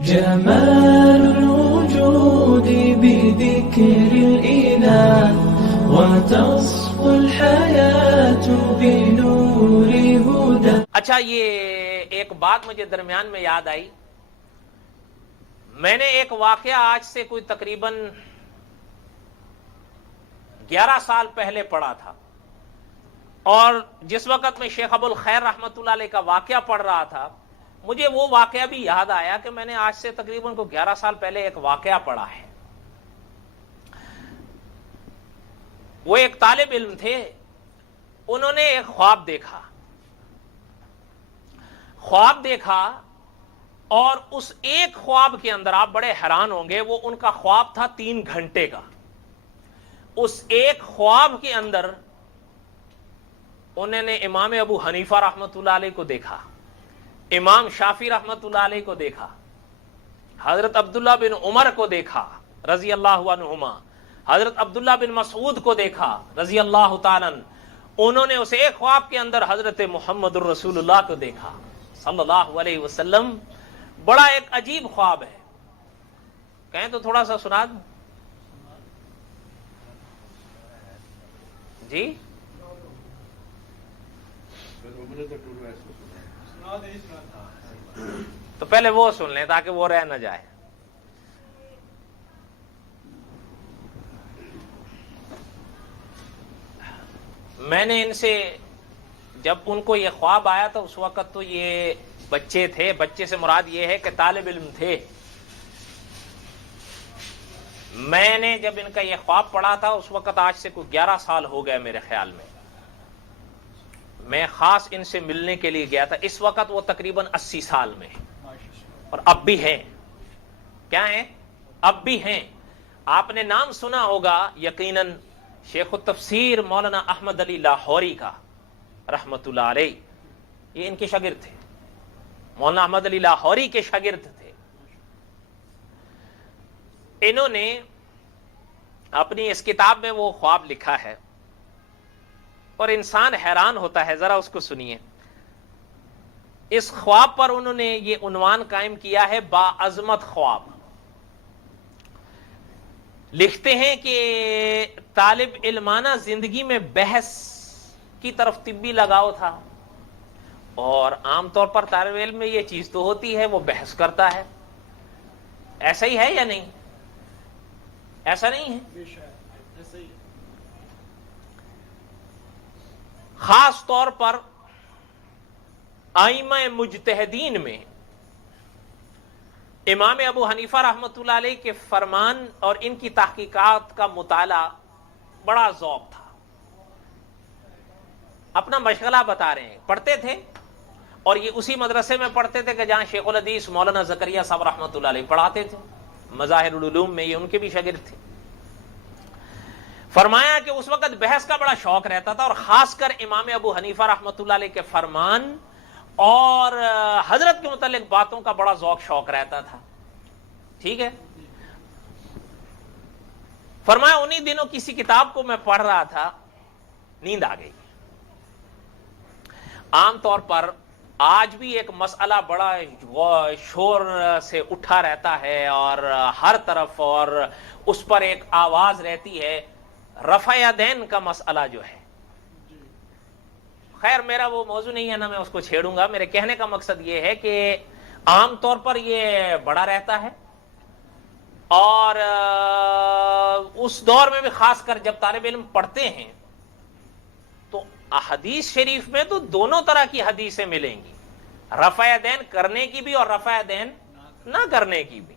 جمال الوجود بذكر الإله وتصفو الحياة بنور هدى. اچھا، یہ ایک بات مجھے درمیان میں یاد آئی. میں نے ایک واقعہ آج سے کوئی تقریباً 11 سال پہلے پڑھا تھا، اور جس وقت میں شیخ ابو الخیر رحمۃ اللہ علیہ کا واقعہ پڑھ رہا تھا، مجھے وہ واقعہ بھی یاد آیا کہ میں نے آج سے تقریباً 11 سال پہلے ایک واقعہ پڑھا ہے. وہ ایک طالب علم تھے، انہوں نے ایک خواب دیکھا اور اس ایک خواب کے اندر آپ بڑے حیران ہوں گے. وہ ان کا خواب تھا 3 گھنٹے کا. اس ایک خواب کے اندر انہوں نے امام ابو حنیفہ رحمۃ اللہ علیہ کو دیکھا، امام شافعی رحمۃ اللہ علیہ کو دیکھا، حضرت عبداللہ بن عمر کو دیکھا رضی اللہ عنہما، حضرت عبداللہ بن مسعود کو دیکھا رضی اللہ تعالی عنہ. انہوں نے اس ایک خواب کے اندر حضرت محمد الرسول اللہ کو دیکھا صلی اللہ علیہ وسلم. بڑا ایک عجیب خواب ہے. کہیں تو تھوڑا سا سنا دوں جی. تو پہلے وہ سن لیں تاکہ وہ رہ نہ جائے. میں نے ان سے جب ان کو یہ خواب آیا تو اس وقت تو یہ بچے تھے. بچے سے مراد یہ ہے کہ طالب علم تھے. میں نے جب ان کا یہ خواب پڑھا تھا اس وقت آج سے کوئی 11 سال ہو گئے میرے خیال میں. میں خاص ان سے ملنے کے لیے گیا تھا. اس وقت وہ تقریباً 80 سال میں ہیں اور اب بھی ہیں. کیا ہیں؟ اب بھی ہیں. آپ نے نام سنا ہوگا یقیناً شیخ التفسیر مولانا احمد علی لاہوری کا رحمت اللہ علیہ. یہ ان کے شاگرد تھے، مولانا احمد علی لاہوری کے شاگرد تھے. انہوں نے اپنی اس کتاب میں وہ خواب لکھا ہے اور انسان حیران ہوتا ہے. ذرا اس کو سنیے. اس خواب پر انہوں نے یہ عنوان قائم کیا ہے باعظمت خواب. لکھتے ہیں کہ طالب علمانہ زندگی میں بحث کی طرف طبی لگاؤ تھا، اور عام طور پر طالب علم میں یہ چیز تو ہوتی ہے، وہ بحث کرتا ہے. ایسا ہی ہے یا نہیں؟ ایسا نہیں ہے؟ خاص طور پر ائمہ مجتہدین میں امام ابو حنیفہ رحمۃ اللہ علیہ کے فرمان اور ان کی تحقیقات کا مطالعہ بڑا ذوق تھا. اپنا مشغلہ بتا رہے ہیں. پڑھتے تھے اور یہ اسی مدرسے میں پڑھتے تھے کہ جہاں شیخ الحدیث مولانا زکریا صاحب رحمۃ اللہ علیہ پڑھاتے تھے. مظاہر العلوم میں یہ ان کے بھی شاگرد تھے. فرمایا کہ اس وقت بحث کا بڑا شوق رہتا تھا، اور خاص کر امام ابو حنیفہ رحمۃ اللہ علیہ کے فرمان اور حضرت کے متعلق باتوں کا بڑا ذوق شوق رہتا تھا. ٹھیک ہے. فرمایا انہی دنوں کسی کتاب کو میں پڑھ رہا تھا، نیند آ گئی. عام طور پر آج بھی ایک مسئلہ بڑا شور سے اٹھا رہتا ہے اور ہر طرف، اور اس پر ایک آواز رہتی ہے، رفع یدین کا مسئلہ جو ہے. خیر میرا وہ موضوع نہیں ہے، نہ میں اس کو چھیڑوں گا. میرے کہنے کا مقصد یہ ہے کہ عام طور پر یہ بڑا رہتا ہے، اور اس دور میں بھی خاص کر جب طالب علم پڑھتے ہیں تو احادیث شریف میں تو دونوں طرح کی حدیثیں ملیں گی، رفع یدین کرنے کی بھی اور رفع یدین نہ کرنے کی بھی.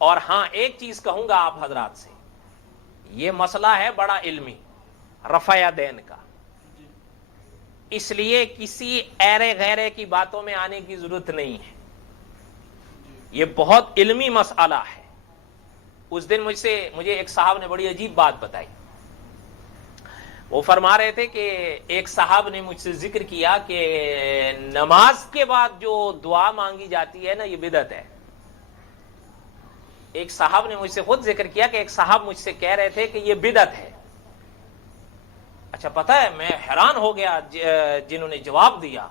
اور ہاں ایک چیز کہوں گا آپ حضرات سے، یہ مسئلہ ہے بڑا علمی رفع یدین کا، اس لیے کسی ایرے غیرے کی باتوں میں آنے کی ضرورت نہیں ہے. یہ بہت علمی مسئلہ ہے. اس دن مجھے ایک صاحب نے بڑی عجیب بات بتائی. وہ فرما رہے تھے کہ ایک صاحب نے مجھ سے ذکر کیا کہ نماز کے بعد جو دعا مانگی جاتی ہے نا، یہ بدعت ہے. ایک صاحب نے مجھ سے خود ذکر کیا کہ ایک صاحب مجھ سے کہہ رہے تھے کہ یہ بدعت ہے. اچھا پتہ ہے میں حیران ہو گیا جنہوں نے جواب دیا.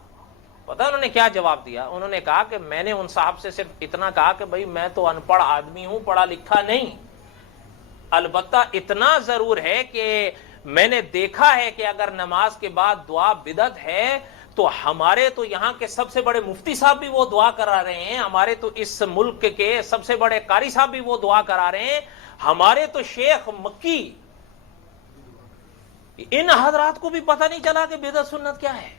پتہ انہوں نے کیا جواب دیا؟ انہوں نے کہا کہ میں نے ان صاحب سے صرف اتنا کہا کہ بھائی میں تو ان پڑھ آدمی ہوں، پڑھا لکھا نہیں، البتہ اتنا ضرور ہے کہ میں نے دیکھا ہے کہ اگر نماز کے بعد دعا بدعت ہے تو ہمارے تو یہاں کے سب سے بڑے مفتی صاحب بھی وہ دعا کرا رہے ہیں، ہمارے تو اس ملک کے سب سے بڑے قاری صاحب بھی وہ دعا کرا رہے ہیں، ہمارے تو شیخ مکی، ان حضرات کو بھی پتہ نہیں چلا کہ بدعت سنت کیا ہے،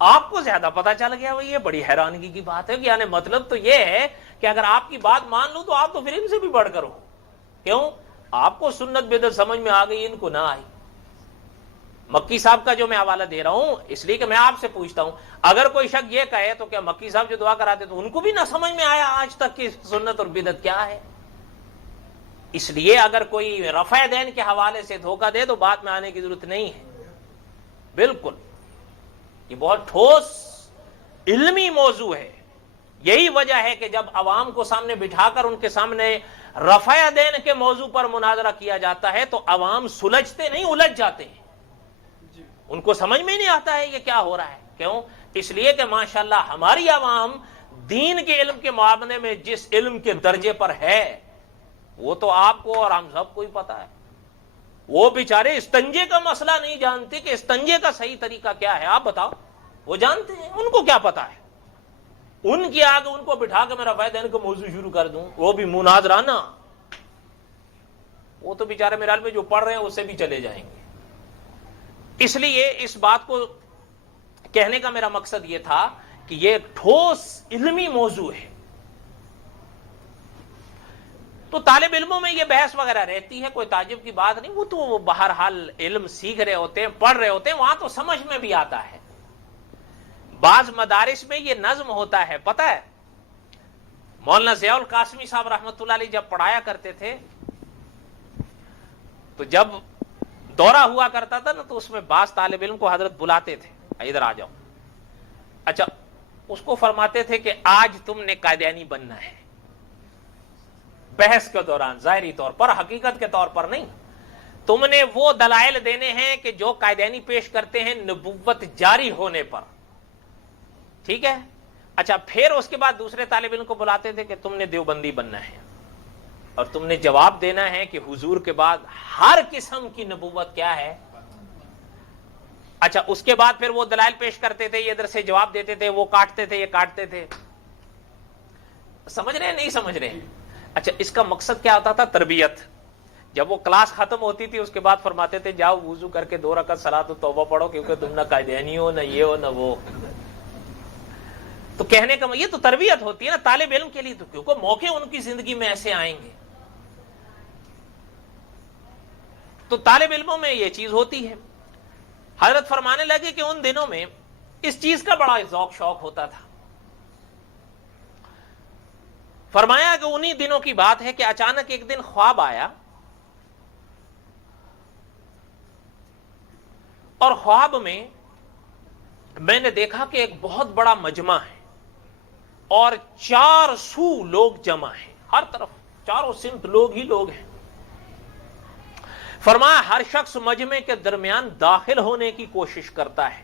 آپ کو زیادہ پتہ چل گیا۔ یہ بڑی حیرانگی کی بات ہے کہ یعنی مطلب تو یہ ہے کہ اگر آپ کی بات مان لوں تو آپ تو پھر ان سے بھی بڑھ کر ہو۔ کیوں؟ آپ کو سنت بدعت سمجھ میں آ گئی، ان کو نہ آئی۔ مکی صاحب کا جو میں حوالہ دے رہا ہوں اس لیے کہ میں آپ سے پوچھتا ہوں، اگر کوئی شخص یہ کہے تو کیا مکی صاحب جو دعا کراتے تو ان کو بھی نہ سمجھ میں آیا آج تک کہ سنت اور بدعت کیا ہے؟ اس لیے اگر کوئی رفع دین کے حوالے سے دھوکہ دے تو بات میں آنے کی ضرورت نہیں ہے۔ بالکل یہ بہت ٹھوس علمی موضوع ہے، یہی وجہ ہے کہ جب عوام کو سامنے بٹھا کر ان کے سامنے رفع دین کے موضوع پر مناظرہ کیا جاتا ہے تو عوام سلجھتے نہیں، الجھ جاتے ہیں، ان کو سمجھ میں نہیں آتا ہے یہ کیا ہو رہا ہے۔ کیوں؟ اس لیے کہ ماشاءاللہ ہماری عوام دین کے علم کے معاملے میں جس علم کے درجے پر ہے وہ تو آپ کو اور ہم سب کو ہی پتا ہے۔ وہ بیچارے استنجے کا مسئلہ نہیں جانتے کہ استنجے کا صحیح طریقہ کیا ہے، آپ بتاؤ، وہ جانتے ہیں، ان کو کیا پتا ہے؟ ان کی آگے ان کو بٹھا کے میں رفع دین کا موضوع شروع کر دوں، وہ بھی مناظرانہ، وہ تو بیچارے میرے حال میں جو پڑھ رہے ہیں اس سے بھی چلے جائیں گے۔ اس لیے اس بات کو کہنے کا میرا مقصد یہ تھا کہ یہ ایک ٹھوس علمی موضوع ہے، تو طالب علموں میں یہ بحث وغیرہ رہتی ہے، کوئی تعجب کی بات نہیں، وہ تو بہرحال علم سیکھ رہے ہوتے ہیں، پڑھ رہے ہوتے ہیں، وہاں تو سمجھ میں بھی آتا ہے۔ بعض مدارس میں یہ نظم ہوتا ہے، پتہ ہے مولانا ضیاء القاسمی صاحب رحمۃ اللہ علیہ جب پڑھایا کرتے تھے تو جب دورہ ہوا کرتا تھا نا تو اس میں بعض طالب علم کو حضرت بلاتے تھے، ادھر آ جاؤ، اچھا اس کو فرماتے تھے کہ آج تم نے قادیانی بننا ہے، بحث کے دوران، ظاہری طور پر، حقیقت کے طور پر نہیں، تم نے وہ دلائل دینے ہیں کہ جو قادیانی پیش کرتے ہیں نبوت جاری ہونے پر، ٹھیک ہے؟ اچھا پھر اس کے بعد دوسرے طالب علم کو بلاتے تھے کہ تم نے دیوبندی بننا ہے اور تم نے جواب دینا ہے کہ حضور کے بعد ہر قسم کی نبوت کیا ہے۔ اچھا اس کے بعد پھر وہ دلائل پیش کرتے تھے، یہ ادھر سے جواب دیتے تھے، وہ کاٹتے تھے، یہ کاٹتے تھے، سمجھ رہے ہیں نہیں سمجھ رہے ہیں؟ اچھا اس کا مقصد کیا ہوتا تھا؟ تربیت۔ جب وہ کلاس ختم ہوتی تھی اس کے بعد فرماتے تھے جاؤ وضو کر کے 2 رکعت صلاۃ و توبہ پڑھو کیونکہ تم نہ قادیانی ہو، نہ یہ ہو، نہ وہ۔ تو کہنے کا یہ تو تربیت ہوتی ہے نا طالب علم کے لیے، تو کیونکہ موقع ان کی زندگی میں ایسے آئیں گے، تو طالب علموں میں یہ چیز ہوتی ہے۔ حضرت فرمانے لگے کہ ان دنوں میں اس چیز کا بڑا ذوق شوق ہوتا تھا۔ فرمایا کہ انہی دنوں کی بات ہے کہ اچانک ایک دن خواب آیا اور خواب میں نے دیکھا کہ ایک بہت بڑا مجمع ہے اور 4 سو لوگ جمع ہیں، ہر طرف چاروں سمت لوگ ہی لوگ ہیں۔ فرمایا ہر شخص مجمع کے درمیان داخل ہونے کی کوشش کرتا ہے۔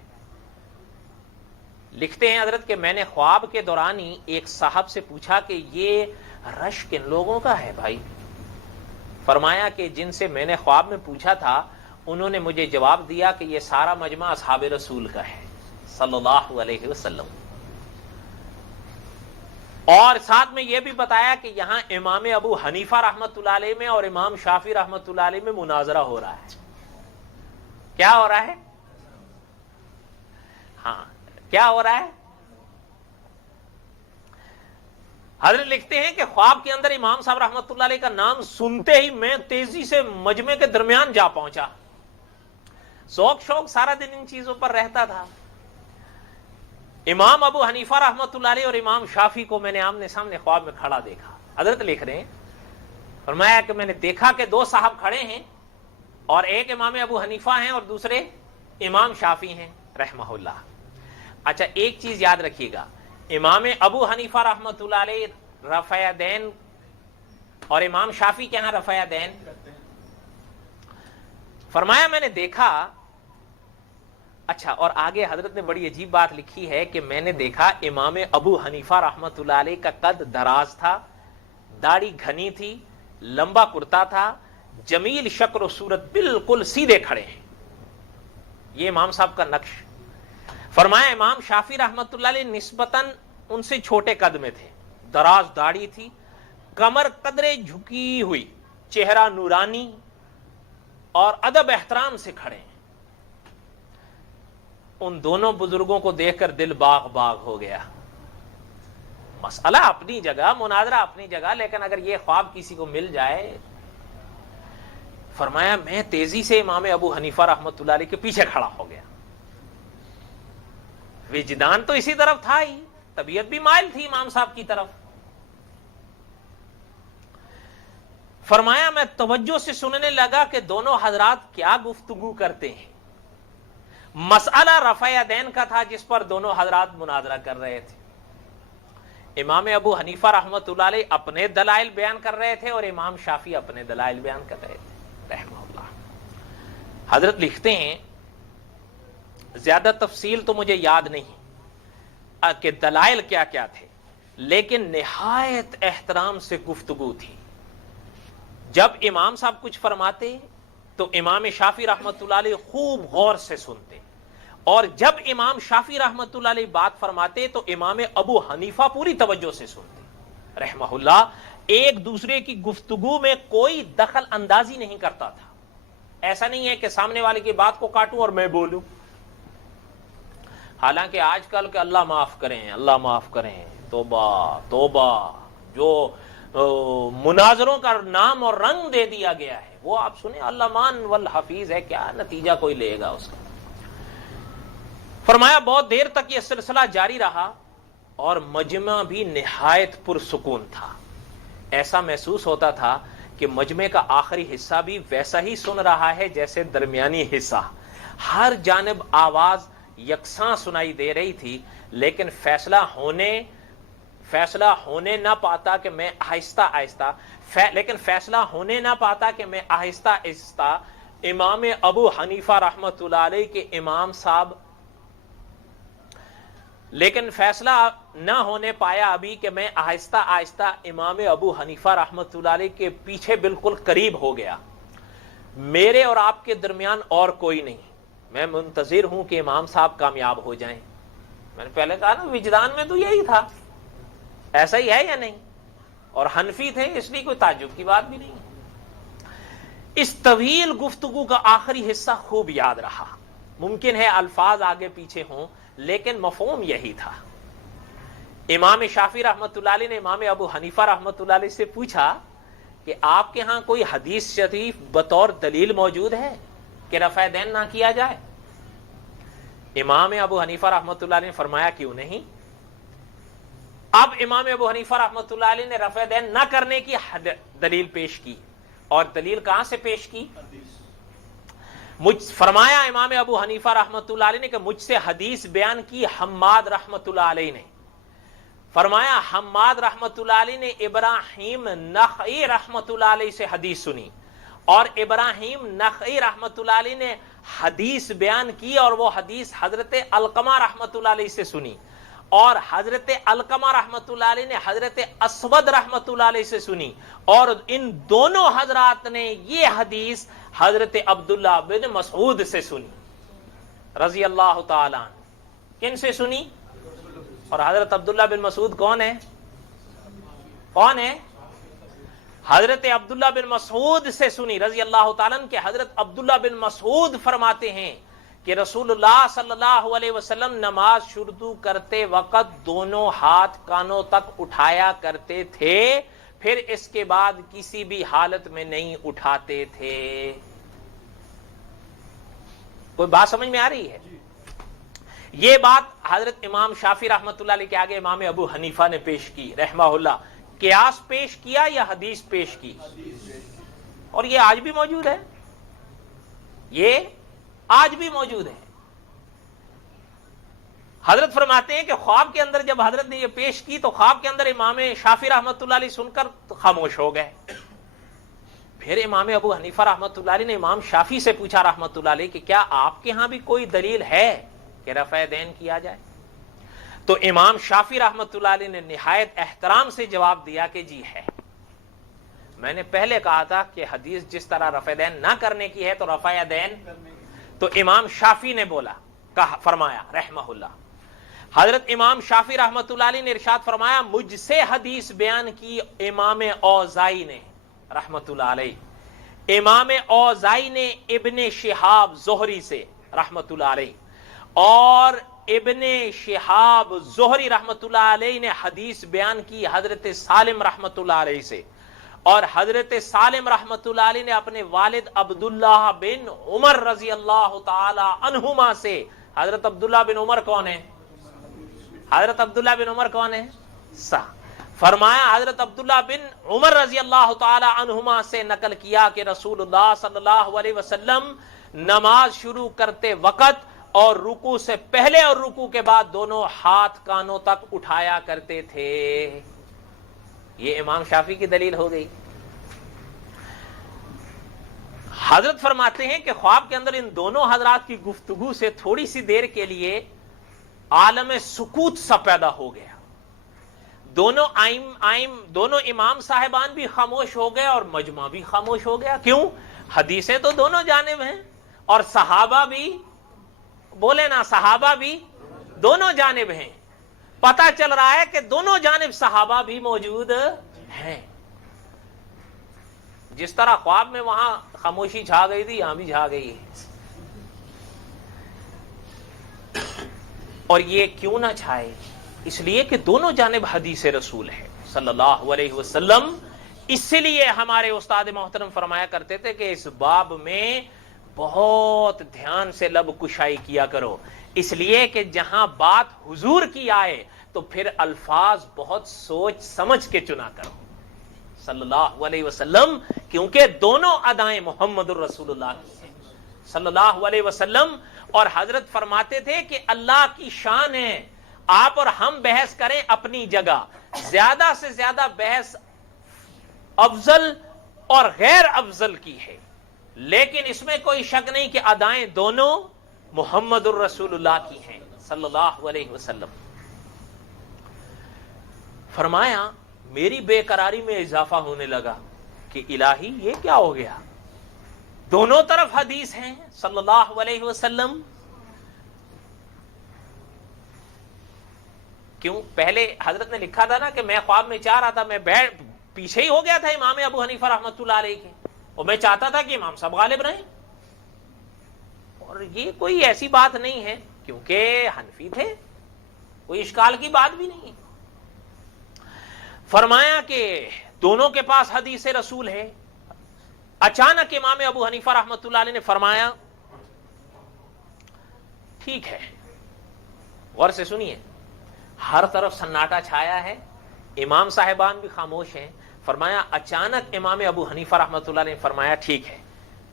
لکھتے ہیں حضرت کہ میں نے خواب کے دوران ہی ایک صاحب سے پوچھا کہ یہ رش کن لوگوں کا ہے بھائی؟ فرمایا کہ جن سے میں نے خواب میں پوچھا تھا انہوں نے مجھے جواب دیا کہ یہ سارا مجمع اصحاب رسول کا ہے صلی اللہ علیہ وسلم، اور ساتھ میں یہ بھی بتایا کہ یہاں امام ابو حنیفہ رحمۃ اللہ علیہ میں اور امام شافعی رحمۃ اللہ علیہ میں مناظرہ ہو رہا ہے۔ کیا ہو رہا ہے؟ ہاں کیا ہو رہا ہے؟ حضرت لکھتے ہیں کہ خواب کے اندر امام صاحب رحمۃ اللہ علیہ کا نام سنتے ہی میں تیزی سے مجمع کے درمیان جا پہنچا۔ ذوق شوق سارا دن ان چیزوں پر رہتا تھا۔ امام ابو حنیفہ رحمۃ اللہ علیہ اور امام شافعی کو میں نے آمنے سامنے خواب میں کھڑا دیکھا۔ حضرت لکھ رہے ہیں فرمایا کہ میں نے دیکھا کہ 2 صاحب کھڑے ہیں اور ایک امام ابو حنیفہ ہیں اور دوسرے امام شافعی ہیں رحمہ اللہ۔ اچھا ایک چیز یاد رکھیے گا، امام ابو حنیفہ رحمۃ اللہ علیہ رفع دین اور امام شافعی کے ہاں رفع دین۔ فرمایا میں نے دیکھا اچھا، اور آگے حضرت نے بڑی عجیب بات لکھی ہے کہ میں نے دیکھا امام ابو حنیفہ رحمۃ اللہ علیہ کا قد دراز تھا، داڑھی گھنی تھی، لمبا کرتا تھا، جمیل شکل و صورت، بالکل سیدھے کھڑے ہیں. یہ امام صاحب کا نقش. فرمایا امام شافعی رحمۃ اللہ علیہ نسبتاً ان سے چھوٹے قد میں تھے، دراز داڑھی تھی، کمر قدرے جھکی ہوئی، چہرہ نورانی اور ادب احترام سے کھڑے ہیں. ان دونوں بزرگوں کو دیکھ کر دل باغ باغ ہو گیا. مسئلہ اپنی جگہ، مناظرہ اپنی جگہ، لیکن اگر یہ خواب کسی کو مل جائے. فرمایا میں تیزی سے امام ابو حنیفہ رحمۃ اللہ علیہ کے پیچھے کھڑا ہو گیا. وجدان تو اسی طرف تھا ہی، طبیعت بھی مائل تھی امام صاحب کی طرف. فرمایا میں توجہ سے سننے لگا کہ دونوں حضرات کیا گفتگو کرتے ہیں. مسئلہ رفع یدین کا تھا جس پر دونوں حضرات مناظرہ کر رہے تھے. امام ابو حنیفہ رحمۃ اللہ علیہ اپنے دلائل بیان کر رہے تھے اور امام شافعی اپنے دلائل بیان کر رہے تھے رحمہ اللہ. حضرت لکھتے ہیں، زیادہ تفصیل تو مجھے یاد نہیں کہ دلائل کیا کیا تھے، لیکن نہایت احترام سے گفتگو تھی. جب امام صاحب کچھ فرماتے تو امام شافعی رحمۃ اللہ علیہ خوب غور سے سنتے، اور جب امام شافعی رحمۃ اللہ علیہ بات فرماتے تو امام ابو حنیفہ پوری توجہ سے سنتے رحمہ اللہ. ایک دوسرے کی گفتگو میں کوئی دخل اندازی نہیں کرتا تھا. ایسا نہیں ہے کہ سامنے والے کی بات کو کاٹوں اور میں بولوں. حالانکہ آج کل کہ اللہ معاف کریں، اللہ معاف کریں، توبہ توبہ، جو مناظروں کا نام اور رنگ دے دیا گیا ہے وہ آپ سنیں، اللہ مان والحفیظ ہے، کیا نتیجہ کوئی لے گا اس کا. فرمایا بہت دیر تک یہ سلسلہ جاری رہا اور مجمع بھی نہایت پرسکون تھا. ایسا محسوس ہوتا تھا کہ مجمع کا آخری حصہ بھی ویسا ہی سن رہا ہے جیسے درمیانی حصہ. ہر جانب آواز یکساں سنائی دے رہی تھی، لیکن فیصلہ ہونے نہ پاتا کہ میں آہستہ آہستہ امام ابو حنیفہ رحمۃ اللہ علیہ کے امام صاحب، لیکن فیصلہ نہ ہونے پایا ابھی کہ میں آہستہ آہستہ امام ابو حنیفہ رحمۃ اللہ علیہ کے پیچھے بالکل قریب ہو گیا. میرے اور آپ کے درمیان اور کوئی نہیں. میں منتظر ہوں کہ امام صاحب کامیاب ہو جائیں. میں نے پہلے کہا نا، وجدان میں تو یہی تھا. ایسا ہی ہے یا نہیں؟ اور حنفی تھے، اس لیے کوئی تعجب کی بات بھی نہیں. اس طویل گفتگو کا آخری حصہ خوب یاد رہا. ممکن ہے الفاظ آگے پیچھے ہوں، لیکن مفہوم یہی تھا. امام شافعی رحمۃ اللہ علیہ نے امام ابو حنیفہ رحمۃ اللہ علیہ سے پوچھا کہ آپ کے ہاں کوئی حدیث شریف بطور دلیل موجود ہے کہ رفع دین نہ کیا جائے؟ امام ابو حنیفہ رحمۃ اللہ علیہ نے فرمایا کیوں نہیں. اب امام ابو حنیفہ رحمۃ اللہ علیہ نے رفع دین نہ کرنے کی دلیل پیش کی. اور دلیل کہاں سے پیش کی؟ فرمایا امام ابو حنیفہ رحمۃ اللہ علیہ نے کہ مجھ سے حدیث بیان کی حماد رحمۃ اللہ علیہ نے. فرمایا حماد رحمۃ اللہ علیہ نے ابراہیم نخعی رحمۃ اللہ علیہ سے حدیث سنی، اور ابراہیم نخعی رحمۃ اللہ علیہ نے حدیث بیان کی، اور وہ حدیث حضرت علقمہ رحمۃ اللہ علیہ سے سنی، اور حضرت علقمہ رحمۃ اللہ علیہ نے حضرت اسود رحمۃ اللہ علیہ سے سنی، اور ان دونوں حضرات نے یہ حدیث حضرت عبداللہ بن مسعود سے سنی رضی اللہ تعالی عنہ. کن سے سنی؟ اور حضرت عبداللہ بن مسعود کون ہے؟ حضرت عبداللہ بن مسعود سے سنی رضی اللہ تعالیٰ عنہ. کہ حضرت عبداللہ بن مسعود فرماتے ہیں کہ رسول اللہ صلی اللہ علیہ وسلم نماز شروع کرتے وقت دونوں ہاتھ کانوں تک اٹھایا کرتے تھے، پھر اس کے بعد کسی بھی حالت میں نہیں اٹھاتے تھے. کوئی بات سمجھ میں آ رہی ہے؟ یہ بات حضرت امام شافعی رحمۃ اللہ علیہ کے آگے امام ابو حنیفہ نے پیش کی رحمہ اللہ. قیاس پیش کیا یا حدیث پیش کی؟ اور یہ آج بھی موجود ہے، یہ آج بھی موجود ہے. حضرت فرماتے ہیں کہ خواب کے اندر جب حضرت نے یہ پیش کی تو خواب کے اندر امام شافعی رحمۃ اللہ علیہ سن کر خاموش ہو گئے. پھر امام ابو حنیفہ رحمۃ اللہ علیہ نے امام شافعی سے پوچھا رحمۃ اللہ علیہ کہ کیا آپ کے ہاں بھی کوئی دلیل ہے کہ رفع دین کیا جائے؟ تو امام شافعی رحمۃ اللہ علیہ نے نہایت احترام سے جواب دیا کہ جی ہے. میں نے پہلے کہا تھا کہ حدیث جس طرح رفع دین نہ کرنے کی ہے تو رفع دین، تو امام شافعی نے بولا، کہا، فرمایا رحمہ اللہ، حضرت امام شافعی رحمۃ اللہ علیہ نے ارشاد فرمایا مجھ سے حدیث بیان کی امام اوزائی نے رحمۃ اللہ علیہ، امام اوزائی نے ابن شہاب زہری سے رحمۃ اللہ علیہ، اور ابن شہاب زہری رحمۃ اللہ علیہ نے حدیث بیان کی حضرت سالم رحمۃ اللہ علیہ سے، اور حضرت سالم رحمۃ اللہ علیہ نے اپنے والد عبداللہ بن عمر رضی اللہ تعالی عنہما سے. حضرت عبداللہ بن عمر کون ہے؟ حضرت عبداللہ بن عمر کون ہے؟ فرمایا حضرت عبداللہ بن عمر رضی اللہ تعالی عنہما سے نقل کیا کہ رسول اللہ صلی اللہ علیہ وسلم نماز شروع کرتے وقت اور رکوع سے پہلے اور رکوع کے بعد دونوں ہاتھ کانوں تک اٹھایا کرتے تھے. یہ امام شافعی کی دلیل ہو گئی. حضرت فرماتے ہیں کہ خواب کے اندر ان دونوں حضرات کی گفتگو سے تھوڑی سی دیر کے لیے عالم سکوت سا پیدا ہو گیا. دونوں امام صاحبان بھی خاموش ہو گئے اور مجمع بھی خاموش ہو گیا. کیوں؟ حدیثیں تو دونوں جانب ہیں اور صحابہ بھی، بولے نا، صحابہ بھی دونوں جانب ہیں. پتہ چل رہا ہے کہ دونوں جانب صحابہ بھی موجود ہیں. جس طرح خواب میں وہاں خاموشی چھا گئی تھی، یہاں بھی چھا گئی ہے. اور یہ کیوں نہ چھائے؟ اس لیے کہ دونوں جانب حدیث رسول ہے صلی اللہ علیہ وسلم. اس لیے ہمارے استاد محترم فرمایا کرتے تھے کہ اس باب میں بہت دھیان سے لب کشائی کیا کرو، اس لیے کہ جہاں بات حضور کی آئے تو پھر الفاظ بہت سوچ سمجھ کے چنا کرو صلی اللہ علیہ وسلم، کیونکہ دونوں ادائیں محمد الرسول اللہ کی ہیں صلی اللہ علیہ وسلم. اور حضرت فرماتے تھے کہ اللہ کی شان ہے، آپ اور ہم بحث کریں اپنی جگہ، زیادہ سے زیادہ بحث افضل اور غیر افضل کی ہے، لیکن اس میں کوئی شک نہیں کہ ادائیں دونوں محمد الرسول اللہ کی ہیں صلی اللہ علیہ وسلم. فرمایا میری بے قراری میں اضافہ ہونے لگا کہ الہی یہ کیا ہو گیا، دونوں طرف حدیث ہیں صلی اللہ علیہ وسلم. کیوں؟ پہلے حضرت نے لکھا تھا نا کہ میں خواب میں چاہ رہا تھا، میں پیچھے ہی ہو گیا تھا امام ابو حنیفہ رحمۃ اللہ علیہ کے، اور میں چاہتا تھا کہ امام صاحب غالب رہیں. اور یہ کوئی ایسی بات نہیں ہے کیونکہ حنفی تھے، کوئی اشکال کی بات بھی نہیں. فرمایا کہ دونوں کے پاس حدیث رسول ہے. اچانک امام ابو حنیفہ رحمۃ اللہ علیہ نے فرمایا ٹھیک ہے. غور سے سنیے، ہر طرف سناٹا چھایا ہے، امام صاحبان بھی خاموش ہیں. فرمایا اچانک امام ابو حنیفہ رحمۃ اللہ علیہ نے فرمایا ٹھیک ہے،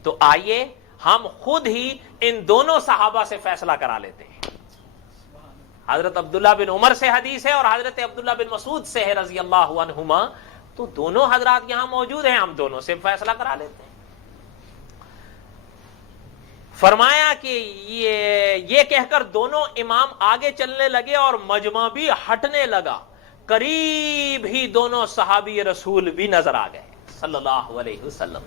تو آئیے ہم خود ہی ان دونوں صحابہ سے فیصلہ کرا لیتے ہیں. حضرت عبداللہ بن عمر سے حدیث ہے اور حضرت عبداللہ بن مسعود سے ہے رضی اللہ عنہما، تو دونوں حضرات یہاں موجود ہیں، ہم دونوں سے فیصلہ کرا لیتے ہیں. فرمایا کہ یہ کہہ کر دونوں امام آگے چلنے لگے اور مجمع بھی ہٹنے لگا. قریب ہی دونوں صحابی رسول بھی نظر آ گئے صلی اللہ علیہ وسلم.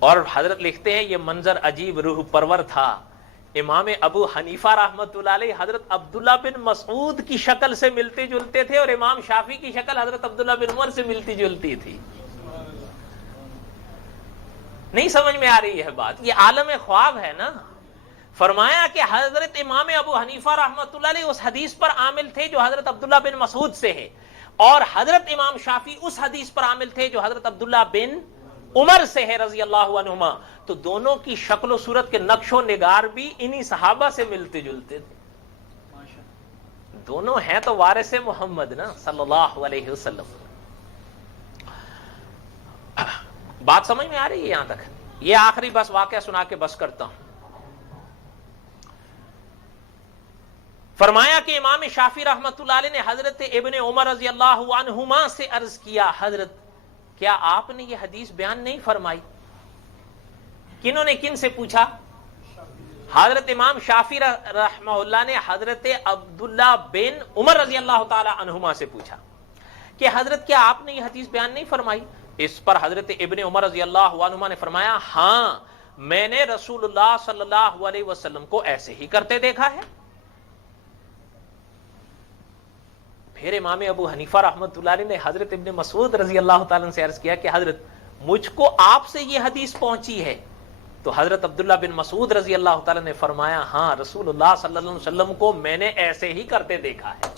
اور حضرت لکھتے ہیں یہ منظر عجیب روح پرور تھا. امام ابو حنیفہ رحمۃ اللہ علیہ حضرت عبداللہ بن مسعود کی شکل سے ملتے جلتے تھے اور امام شافعی کی شکل حضرت عبداللہ بن عمر سے ملتی جلتی تھی. نہیں سمجھ میں آ رہی ہے بات؟ یہ عالم خواب ہے نا. فرمایا کہ حضرت امام ابو حنیفہ رحمۃ اللہ علیہ اس حدیث پر عامل تھے جو حضرت عبداللہ بن مسعود سے ہے، اور حضرت امام شافعی اس حدیث پر عامل تھے جو حضرت عبداللہ بن عمر سے ہے رضی اللہ عنہما. تو دونوں کی شکل و صورت کے نقش و نگار بھی انہی صحابہ سے ملتے جلتے تھے. دونوں ہیں تو وارث محمد نا صلی اللہ علیہ وسلم. بات سمجھ میں آ رہی ہے یہاں تک؟ یہ آخری بس واقعہ سنا کے بس کرتا ہوں. فرمایا کہ امام شافعی رحمۃ اللہ علیہ نے حضرت ابن عمر رضی اللہ عنہما سے عرض کیا، حضرت کیا آپ نے یہ حدیث بیان نہیں فرمائی؟ کنہوں نے کن سے پوچھا؟ حضرت امام شافعی رحمہ اللہ نے حضرت عبداللہ بن عمر رضی اللہ تعالی عنہما سے پوچھا کہ حضرت کیا آپ نے یہ حدیث بیان نہیں فرمائی؟ اس پر حضرت ابن عمر رضی اللہ عنہما نے فرمایا ہاں میں نے رسول اللہ صلی اللہ علیہ وسلم کو ایسے ہی کرتے دیکھا ہے۔ پھر امام ابو حنیفہ رحمۃ اللہ علیہ نے حضرت ابن مسعود رضی اللہ تعالیٰ سے عرض کیا کہ حضرت مجھ کو آپ سے یہ حدیث پہنچی ہے؟ تو حضرت عبداللہ بن مسعود رضی اللہ تعالیٰ نے فرمایا ہاں رسول اللہ صلی اللہ علیہ وسلم کو میں نے ایسے ہی کرتے دیکھا ہے۔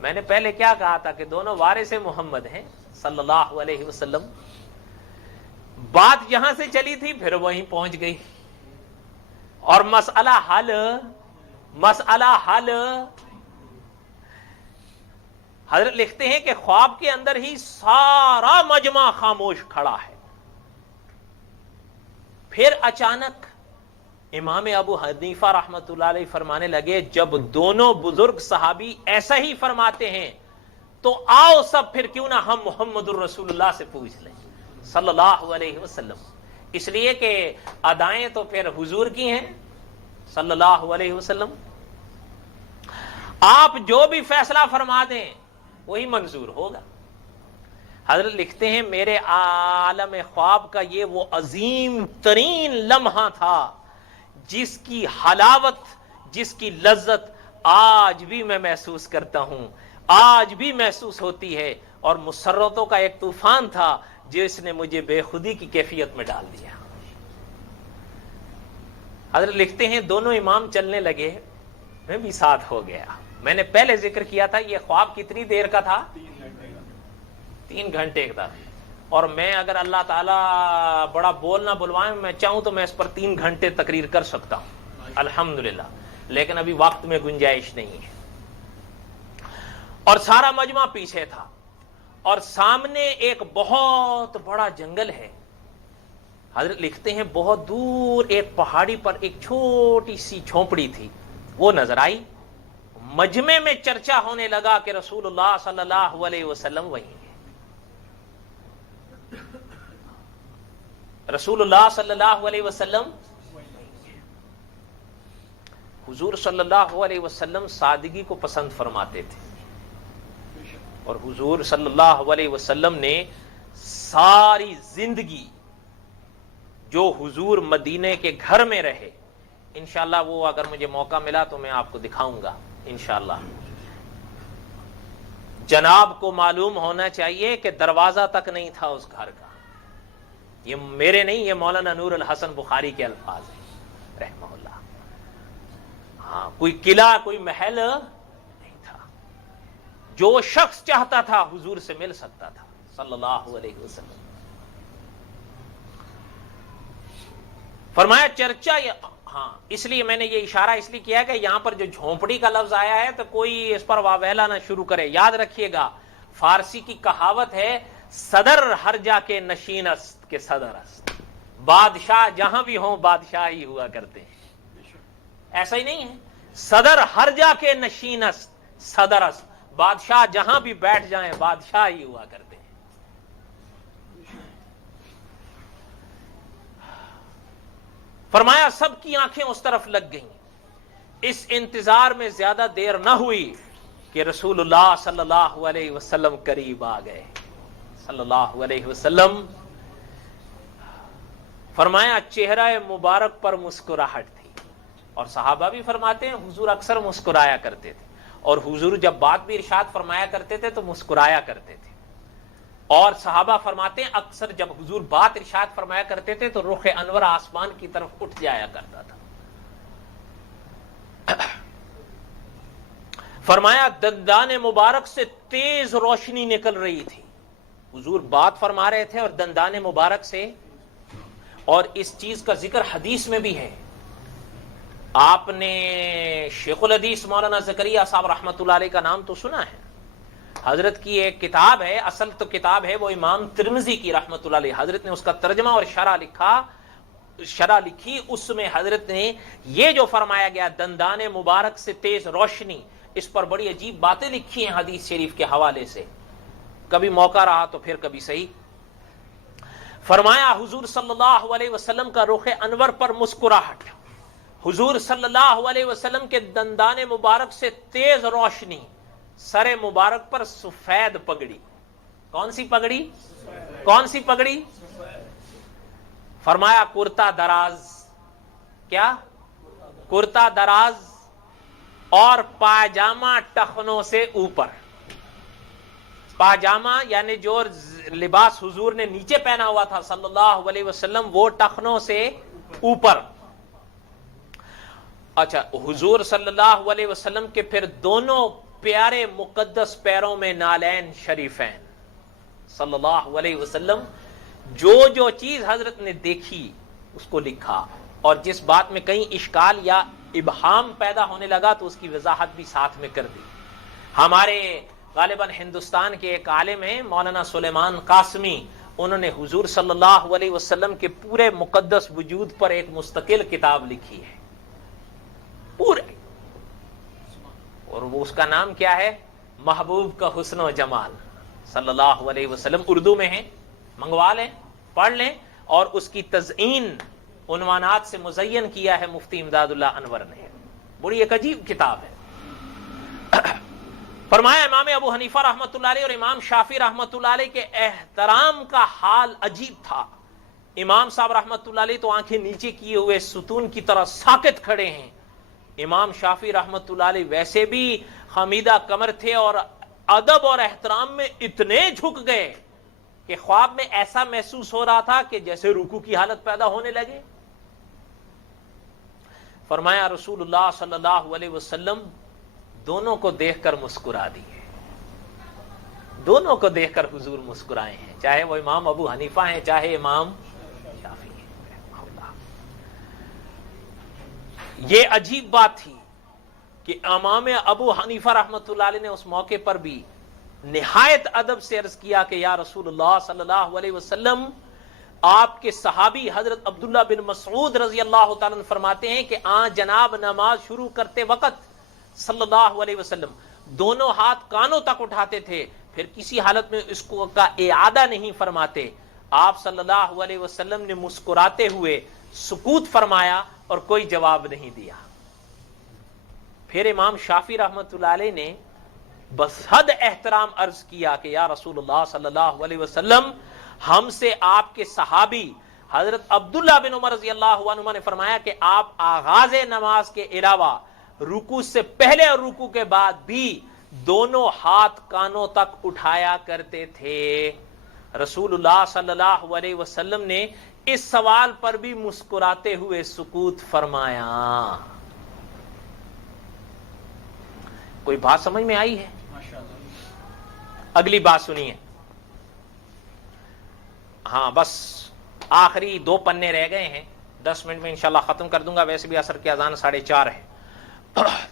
میں نے پہلے کیا کہا تھا کہ دونوں وارث محمد ہیں صلی اللہ علیہ وسلم، بات جہاں سے چلی تھی پھر وہیں پہنچ گئی، اور مسئلہ حل حضرت لکھتے ہیں کہ خواب کے اندر ہی سارا مجمع خاموش کھڑا ہے، پھر اچانک امام ابو حنیفہ رحمۃ اللہ علیہ فرمانے لگے جب دونوں بزرگ صحابی ایسا ہی فرماتے ہیں تو آؤ سب پھر کیوں نہ ہم محمد الرسول اللہ سے پوچھ لیں صلی اللہ علیہ وسلم، اس لیے کہ ادائیں تو پھر حضور کی ہیں صلی اللہ علیہ وسلم، آپ جو بھی فیصلہ فرما دیں وہی منظور ہوگا۔ حضرت لکھتے ہیں میرے عالم خواب کا یہ وہ عظیم ترین لمحہ تھا جس کی حلاوت، جس کی لذت آج بھی میں محسوس کرتا ہوں، آج بھی محسوس ہوتی ہے، اور مسرتوں کا ایک طوفان تھا جس نے مجھے بے خودی کی کیفیت میں ڈال دیا۔ حضرت لکھتے ہیں دونوں امام چلنے لگے، میں بھی ساتھ ہو گیا۔ میں نے پہلے ذکر کیا تھا یہ خواب کتنی دیر کا تھا؟ 3 گھنٹے کا، اور میں اگر اللہ تعالیٰ بڑا بول نہ بلوائیں میں چاہوں تو میں اس پر 3 گھنٹے تقریر کر سکتا ہوں الحمدللہ، لیکن ابھی وقت میں گنجائش نہیں ہے۔ اور سارا مجمع پیچھے تھا، اور سامنے ایک بہت بڑا جنگل ہے۔ حضرت لکھتے ہیں بہت دور ایک پہاڑی پر ایک چھوٹی سی جھونپڑی تھی، وہ نظر آئی۔ مجمع میں چرچا ہونے لگا کہ رسول اللہ صلی اللہ علیہ وسلم وہیں ہیں۔ رسول اللہ صلی اللہ علیہ وسلم، حضور صلی اللہ علیہ وسلم سادگی کو پسند فرماتے تھے، اور حضور صلی اللہ علیہ وسلم نے ساری زندگی جو حضور مدینے کے گھر میں رہے، انشاءاللہ وہ اگر مجھے موقع ملا تو میں آپ کو دکھاؤں گا انشاءاللہ۔ جناب کو معلوم ہونا چاہیے کہ دروازہ تک نہیں تھا اس گھر کا، یہ میرے نہیں، یہ مولانا نور الحسن بخاری کے الفاظ ہیں رحمہ اللہ۔ ہاں کوئی قلعہ کوئی محل نہیں تھا، جو شخص چاہتا تھا حضور سے مل سکتا تھا صلی اللہ علیہ وسلم۔ فرمایا چرچا، ہاں اس لیے میں نے یہ اشارہ اس لیے کیا کہ یہاں پر جو جھونپڑی کا لفظ آیا ہے تو کوئی اس پر واویلا نہ شروع کرے۔ یاد رکھیے گا فارسی کی کہاوت ہے صدر ہر جا کے نشین است کے صدر است، بادشاہ جہاں بھی ہوں بادشاہ ہی ہوا کرتے ہیں، ایسا ہی نہیں ہے؟ صدر ہر جا کے نشین است صدر است، بادشاہ جہاں بھی بیٹھ جائیں بادشاہ ہی ہوا کرتے ہیں۔ فرمایا سب کی آنکھیں اس طرف لگ گئیں، اس انتظار میں زیادہ دیر نہ ہوئی کہ رسول اللہ صلی اللہ علیہ وسلم قریب آ گئے صلی اللہ علیہ وسلم۔ فرمایا چہرہ مبارک پر مسکراہٹ تھی، اور صحابہ بھی فرماتے ہیں حضور اکثر مسکرایا کرتے تھے، اور حضور جب بات بھی ارشاد فرمایا کرتے تھے تو مسکرایا کرتے تھے، اور صحابہ فرماتے ہیں اکثر جب حضور بات ارشاد فرمایا کرتے تھے تو رخ انور آسمان کی طرف اٹھ جایا کرتا تھا۔ فرمایا دندان مبارک سے تیز روشنی نکل رہی تھی، حضور بات فرما رہے تھے اور دندان مبارک سے، اور اس چیز کا ذکر حدیث میں بھی ہے۔ آپ نے شیخ الحدیث مولانا زکریا صاحب رحمۃ اللہ علیہ کا نام تو سنا ہے، حضرت کی ایک کتاب ہے، اصل تو کتاب ہے وہ امام ترمذی کی رحمۃ اللہ علیہ، حضرت نے اس کا ترجمہ اور شرح لکھی، اس میں حضرت نے یہ جو فرمایا گیا دندان مبارک سے تیز روشنی، اس پر بڑی عجیب باتیں لکھی ہیں حدیث شریف کے حوالے سے۔ کبھی موقع رہا تو پھر کبھی صحیح. فرمایا حضور صلی اللہ علیہ وسلم کا رخ انور پر مسکراہٹ، حضور صلی اللہ علیہ وسلم کے دندان مبارک سے تیز روشنی، سر مبارک پر سفید پگڑی. کون سی پگڑی؟ کون سی پگڑی؟ فرمایا کرتا دراز. کیا؟ کرتا دراز اور پاجامہ ٹخنوں سے اوپر. پاجامہ یعنی جو لباس حضور نے نیچے پہنا ہوا تھا صلی اللہ علیہ وسلم، وہ ٹخنوں سے اوپر. اچھا، حضور صلی اللہ علیہ وسلم کے پھر دونوں پیارے مقدس پیروں میں نالین شریفین صلی اللہ علیہ وسلم. جو چیز حضرت نے دیکھی اس کو لکھا، اور جس بات میں کہیں اشکال یا ابہام پیدا ہونے لگا تو اس کی وضاحت بھی ساتھ میں کر دی. ہمارے غالباً ہندوستان کے ایک عالم ہیں مولانا سلیمان قاسمی، انہوں نے حضور صلی اللہ علیہ وسلم کے پورے مقدس وجود پر ایک مستقل کتاب لکھی ہے پورے، اور وہ اس کا نام کیا ہے؟ محبوب کا حسن و جمال صلی اللہ علیہ وسلم. اردو میں ہے، منگوا لیں، پڑھ لیں. اور اس کی تزئین عنوانات سے مزین کیا ہے مفتی امداد اللہ انور نے. بڑی ایک عجیب کتاب ہے. فرمایا امام ابو حنیفہ رحمۃ اللہ علیہ اور امام شافعی رحمۃ اللہ علیہ کے احترام کا حال عجیب تھا. امام صاحب رحمۃ اللہ علیہ تو آنکھیں نیچے کیے ہوئے ستون کی طرح ساکت کھڑے ہیں. امام شافعی رحمۃ اللہ علیہ ویسے بھی خمیدہ کمر تھے اور ادب اور احترام میں اتنے جھک گئے کہ خواب میں ایسا محسوس ہو رہا تھا کہ جیسے رکوع کی حالت پیدا ہونے لگے. فرمایا رسول اللہ صلی اللہ علیہ وسلم دونوں کو دیکھ کر مسکرا دیے. دونوں کو دیکھ کر حضور مسکرائے ہیں، چاہے وہ امام ابو حنیفہ ہیں چاہے امام شافعی ہیں. یہ عجیب بات تھی کہ امام ابو حنیفہ رحمۃ اللہ علیہ نے اس موقع پر بھی نہایت ادب سے عرض کیا کہ یا رسول اللہ صلی اللہ علیہ وسلم، آپ کے صحابی حضرت عبداللہ بن مسعود رضی اللہ تعالیٰ عنہ فرماتے ہیں کہ جناب نماز شروع کرتے وقت صلی اللہ علیہ وسلم دونوں ہاتھ کانوں تک اٹھاتے تھے، پھر کسی حالت میں اس کو کا اعادہ نہیں فرماتے. آپ صلی اللہ علیہ وسلم نے مسکراتے ہوئے سکوت فرمایا اور کوئی جواب نہیں دیا. پھر امام شافعی رحمۃ اللہ علیہ نے بس حد احترام عرض کیا کہ یا رسول اللہ صلی اللہ علیہ وسلم، ہم سے آپ کے صحابی حضرت عبداللہ بن عمر رضی اللہ عنہ نے فرمایا کہ آپ آغاز نماز کے علاوہ رکوع سے پہلے اور رکوع کے بعد بھی دونوں ہاتھ کانوں تک اٹھایا کرتے تھے. رسول اللہ صلی اللہ علیہ وسلم نے اس سوال پر بھی مسکراتے ہوئے سکوت فرمایا. کوئی بات سمجھ میں آئی ہے؟ اگلی بات سنیے. ہاں بس آخری 2 پنے رہ گئے ہیں، 10 منٹ میں انشاءاللہ ختم کر دوں گا. ویسے بھی عصر کی اذان 4:30 ہے،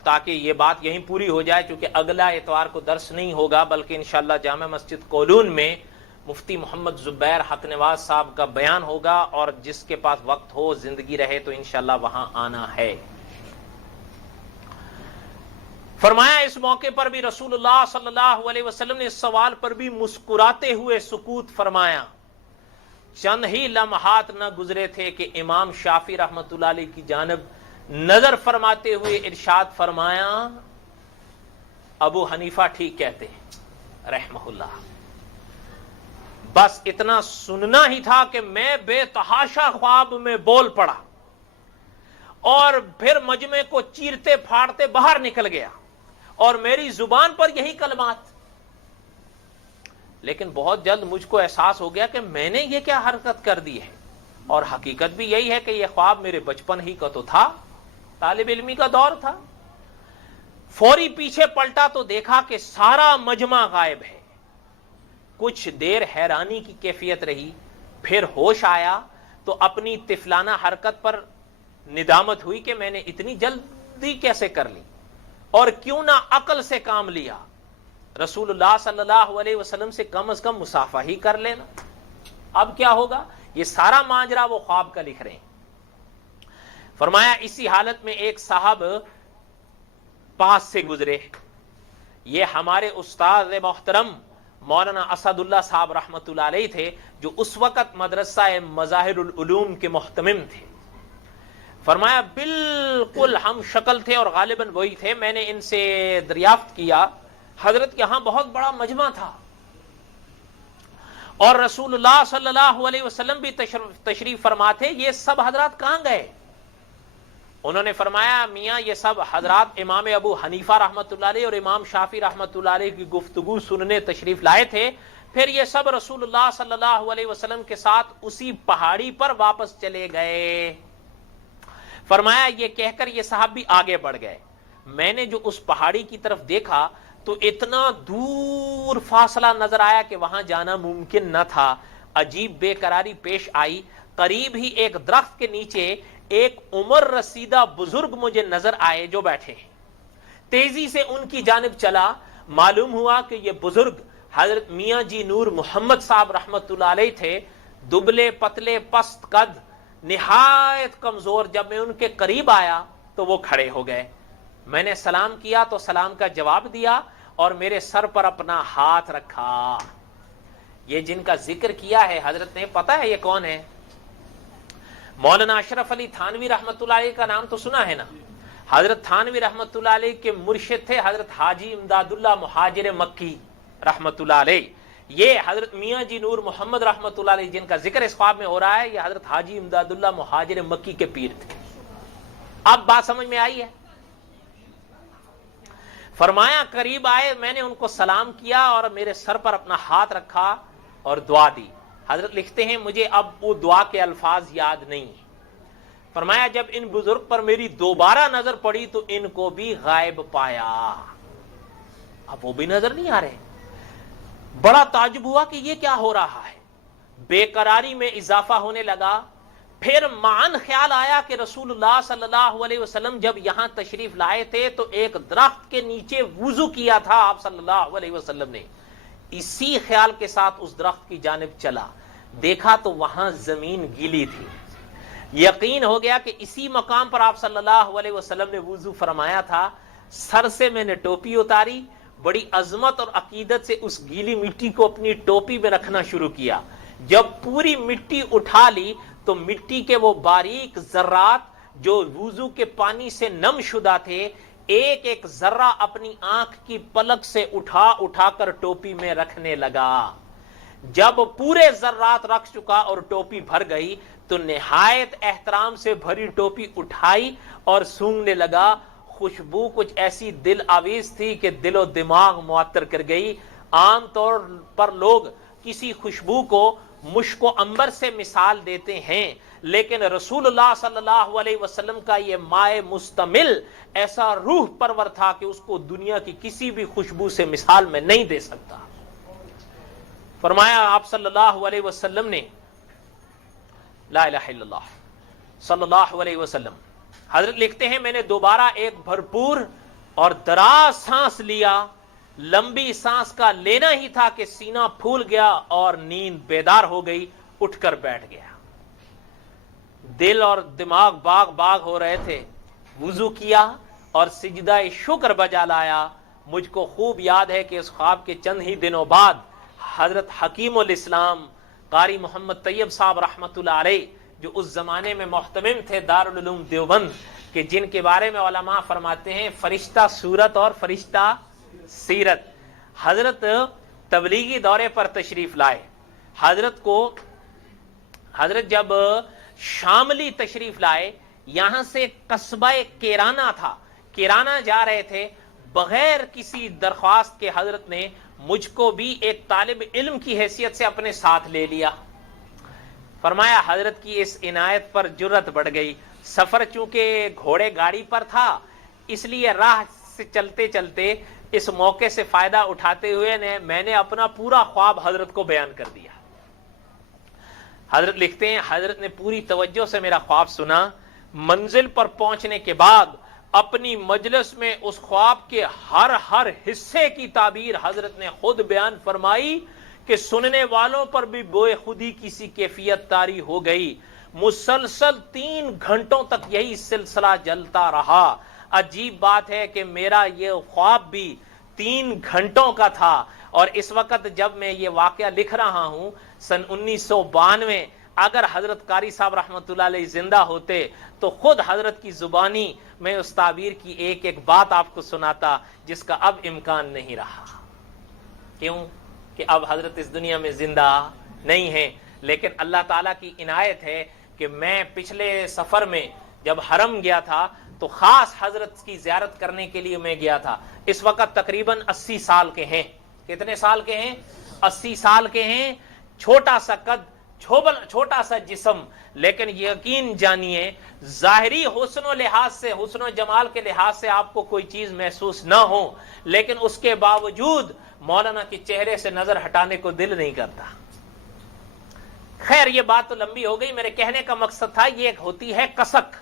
تاکہ یہ بات یہیں پوری ہو جائے، چونکہ اگلا اتوار کو درس نہیں ہوگا بلکہ انشاءاللہ جامع مسجد کولون میں مفتی محمد زبیر حق نواز صاحب کا بیان ہوگا، اور جس کے پاس وقت ہو زندگی رہے تو انشاءاللہ وہاں آنا ہے. فرمایا اس موقع پر بھی رسول اللہ صلی اللہ علیہ وسلم نے اس سوال پر بھی مسکراتے ہوئے سکوت فرمایا. چند ہی لمحات نہ گزرے تھے کہ امام شافعی رحمۃ اللہ علیہ کی جانب نظر فرماتے ہوئے ارشاد فرمایا ابو حنیفہ ٹھیک کہتے ہیں رحمہ اللہ. بس اتنا سننا ہی تھا کہ میں بے تحاشا خواب میں بول پڑا اور پھر مجمع کو چیرتے پھاڑتے باہر نکل گیا اور میری زبان پر یہی کلمات. لیکن بہت جلد مجھ کو احساس ہو گیا کہ میں نے یہ کیا حرکت کر دی ہے، اور حقیقت بھی یہی ہے کہ یہ خواب میرے بچپن ہی کا تو تھا، طالب علمی کا دور تھا. فوری پیچھے پلٹا تو دیکھا کہ سارا مجمع غائب ہے. کچھ دیر حیرانی کی کیفیت رہی، پھر ہوش آیا تو اپنی طفلانہ حرکت پر ندامت ہوئی کہ میں نے اتنی جلدی کیسے کر لی اور کیوں نہ عقل سے کام لیا. رسول اللہ صلی اللہ علیہ وسلم سے کم از کم مصافحہ ہی کر لینا. اب کیا ہوگا؟ یہ سارا ماجرا وہ خواب کا لکھ رہے ہیں. فرمایا اسی حالت میں ایک صاحب پاس سے گزرے. یہ ہمارے استاد محترم مولانا اسد اللہ صاحب رحمۃ اللہ علیہ تھے، جو اس وقت مدرسہ مظاہر العلوم کے محتمم تھے۔ فرمایا بالکل ہم شکل تھے اور غالباً وہی تھے۔ میں نے ان سے دریافت کیا، حضرت کے ہاں بہت بڑا مجمع تھا اور رسول اللہ صلی اللہ علیہ وسلم بھی تشریف فرما تھے، یہ سب حضرات کہاں گئے؟ انہوں نے فرمایا میاں یہ سب حضرات امام ابو حنیفہ رحمۃ اللہ علیہ اور امام شافعی رحمۃ اللہ علیہ کی گفتگو سننے تشریف لائے تھے، پھر یہ سب رسول اللہ صلی اللہ علیہ وسلم کے ساتھ اسی پہاڑی پر واپس چلے گئے۔ فرمایا یہ کہہ کر یہ صاحب بھی آگے بڑھ گئے۔ میں نے جو اس پہاڑی کی طرف دیکھا تو اتنا دور فاصلہ نظر آیا کہ وہاں جانا ممکن نہ تھا۔ عجیب بے قراری پیش آئی۔ قریب ہی ایک درخت کے نیچے ایک عمر رسیدہ بزرگ مجھے نظر آئے جو بیٹھے ہیں۔ تیزی سے ان کی جانب چلا، معلوم ہوا کہ یہ بزرگ حضرت میاں جی نور محمد صاحب رحمت اللہ علیہ تھے، دبلے پتلے پست قد، نہایت کمزور۔ جب میں ان کے قریب آیا تو وہ کھڑے ہو گئے۔ میں نے سلام کیا تو سلام کا جواب دیا اور میرے سر پر اپنا ہاتھ رکھا۔ یہ جن کا ذکر کیا ہے حضرت نے، پتہ ہے یہ کون ہے؟ مولانا اشرف علی تھانوی رحمت اللہ علیہ کا نام تو سنا ہے نا؟ حضرت تھانوی رحمت اللہ علیہ کے مرشد تھے حضرت حاجی امداد اللہ مہاجر مکی رحمت اللہ علیہ۔ یہ حضرت میاں جی نور محمد رحمت اللہ علیہ جن کا ذکر اس خواب میں ہو رہا ہے، یہ حضرت حاجی امداد اللہ مہاجر مکی کے پیر تھے۔ اب بات سمجھ میں آئی ہے؟ فرمایا قریب آئے، میں نے ان کو سلام کیا اور میرے سر پر اپنا ہاتھ رکھا اور دعا دی۔ حضرت لکھتے ہیں مجھے اب وہ دعا کے الفاظ یاد نہیں۔ فرمایا جب ان بزرگ پر میری دوبارہ نظر پڑی تو ان کو بھی غائب پایا۔ اب وہ بھی نظر نہیں آ رہے۔ بڑا تعجب ہوا کہ یہ کیا ہو رہا ہے۔ بے قراری میں اضافہ ہونے لگا۔ پھر معاً خیال آیا کہ رسول اللہ صلی اللہ علیہ وسلم جب یہاں تشریف لائے تھے تو ایک درخت کے نیچے وضو کیا تھا آپ صلی اللہ علیہ وسلم نے۔ اسی خیال کے ساتھ اس درخت کی جانب چلا، دیکھا تو وہاں زمین گیلی تھی۔ یقین ہو گیا کہ اسی مقام پر آپ صلی اللہ علیہ وسلم نے وضو فرمایا تھا۔ سر سے میں نے ٹوپی اتاری، بڑی عظمت اور عقیدت سے اس گیلی مٹی کو اپنی ٹوپی میں رکھنا شروع کیا۔ جب پوری مٹی اٹھا لی تو مٹی کے وہ باریک ذرات جو وضو کے پانی سے نم شدہ تھے، ایک ایک ذرہ اپنی آنکھ کی پلک سے اٹھا اٹھا کر ٹوپی میں رکھنے لگا۔ جب پورے ذرات رکھ چکا اور ٹوپی بھر گئی تو نہایت احترام سے بھری ٹوپی اٹھائی اور سونگنے لگا۔ خوشبو کچھ ایسی دل آویز تھی کہ دل و دماغ معطر کر گئی۔ عام طور پر لوگ کسی خوشبو کو مشک و عنبر سے مثال دیتے ہیں، لیکن رسول اللہ صلی اللہ علیہ وسلم کا یہ مائع مستمل ایسا روح پرور تھا کہ اس کو دنیا کی کسی بھی خوشبو سے مثال میں نہیں دے سکتا۔ فرمایا آپ صلی اللہ علیہ وسلم نے، لا الہ الا اللہ صلی اللہ علیہ وسلم، حضرت لکھتے ہیں میں نے دوبارہ ایک بھرپور اور دراز سانس لیا۔ لمبی سانس کا لینا ہی تھا کہ سینہ پھول گیا اور نیند بیدار ہو گئی، اٹھ کر بیٹھ گیا۔ دل اور دماغ باغ باغ ہو رہے تھے۔ وضو کیا اور سجدہ شکر بجا لایا۔ مجھ کو خوب یاد ہے کہ اس خواب کے چند ہی دنوں بعد حضرت حکیم الاسلام قاری محمد طیب صاحب رحمت اللہ علیہ، جو اس زمانے میں محتمم تھے دارالعلوم دیوبند، کہ جن کے بارے میں علماء فرماتے ہیں فرشتہ صورت اور فرشتہ سیرت، حضرت تبلیغی دورے پر تشریف لائے۔ حضرت جب شاملی تشریف لائے، یہاں سے قصبہ کیرانہ تھا، کیرانہ جا رہے تھے، بغیر کسی درخواست کے حضرت نے مجھ کو بھی ایک طالب علم کی حیثیت سے اپنے ساتھ لے لیا۔ فرمایا حضرت کی اس عنایت پر جرت بڑھ گئی۔ سفر چونکہ گھوڑے گاڑی پر تھا، اس لیے راہ سے چلتے چلتے اس موقع سے فائدہ اٹھاتے ہوئے میں نے اپنا پورا خواب حضرت کو بیان کر دیا۔ حضرت لکھتے ہیں حضرت نے پوری توجہ سے میرا خواب سنا۔ منزل پر پہنچنے کے بعد اپنی مجلس میں اس خواب کے ہر حصے کی تعبیر حضرت نے خود بیان فرمائی کہ سننے والوں پر بھی بوئے خودی کسی کیفیت طاری ہو گئی۔ مسلسل 3 گھنٹوں تک یہی سلسلہ چلتا رہا۔ عجیب بات ہے کہ میرا یہ خواب بھی 3 گھنٹوں کا تھا، اور اس وقت جب میں یہ واقعہ لکھ رہا ہوں سن 1992، اگر حضرت قاری صاحب رحمۃ اللہ علیہ زندہ ہوتے تو خود حضرت کی زبانی میں اس تعبیر کی ایک ایک بات آپ کو سناتا، جس کا اب امکان نہیں رہا۔ کیوں کہ اب حضرت اس دنیا میں زندہ نہیں ہیں، لیکن اللہ تعالیٰ کی عنایت ہے کہ میں پچھلے سفر میں جب حرم گیا تھا تو خاص حضرت کی زیارت کرنے کے لیے میں گیا تھا۔ اس وقت تقریباً 80 سال کے ہیں۔ کتنے سال کے ہیں؟ 80 سال کے ہیں، چھوٹا سا قد، چھوٹا سا جسم، لیکن یقین جانیے ظاہری حسن و لحاظ سے، حسن و جمال کے لحاظ سے آپ کو کوئی چیز محسوس نہ ہو، لیکن اس کے باوجود مولانا کے چہرے سے نظر ہٹانے کو دل نہیں کرتا۔ خیر یہ بات تو لمبی ہو گئی، میرے کہنے کا مقصد تھا یہ ہوتی ہے کسک،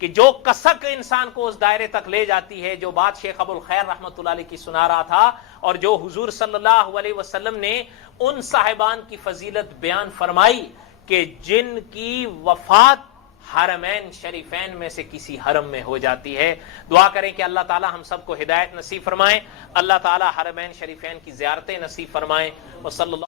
کہ جو کسک انسان کو اس دائرے تک لے جاتی ہے، جو بات شیخ ابو الخیر رحمۃ اللہ علیہ کی سنا رہا تھا، اور جو حضور صلی اللہ علیہ وسلم نے ان صاحبان کی فضیلت بیان فرمائی کہ جن کی وفات حرمین شریفین میں سے کسی حرم میں ہو جاتی ہے۔ دعا کریں کہ اللہ تعالی ہم سب کو ہدایت نصیب فرمائے، اللہ تعالی حرمین شریفین کی زیارتیں نصیب فرمائے، وصلی اللہ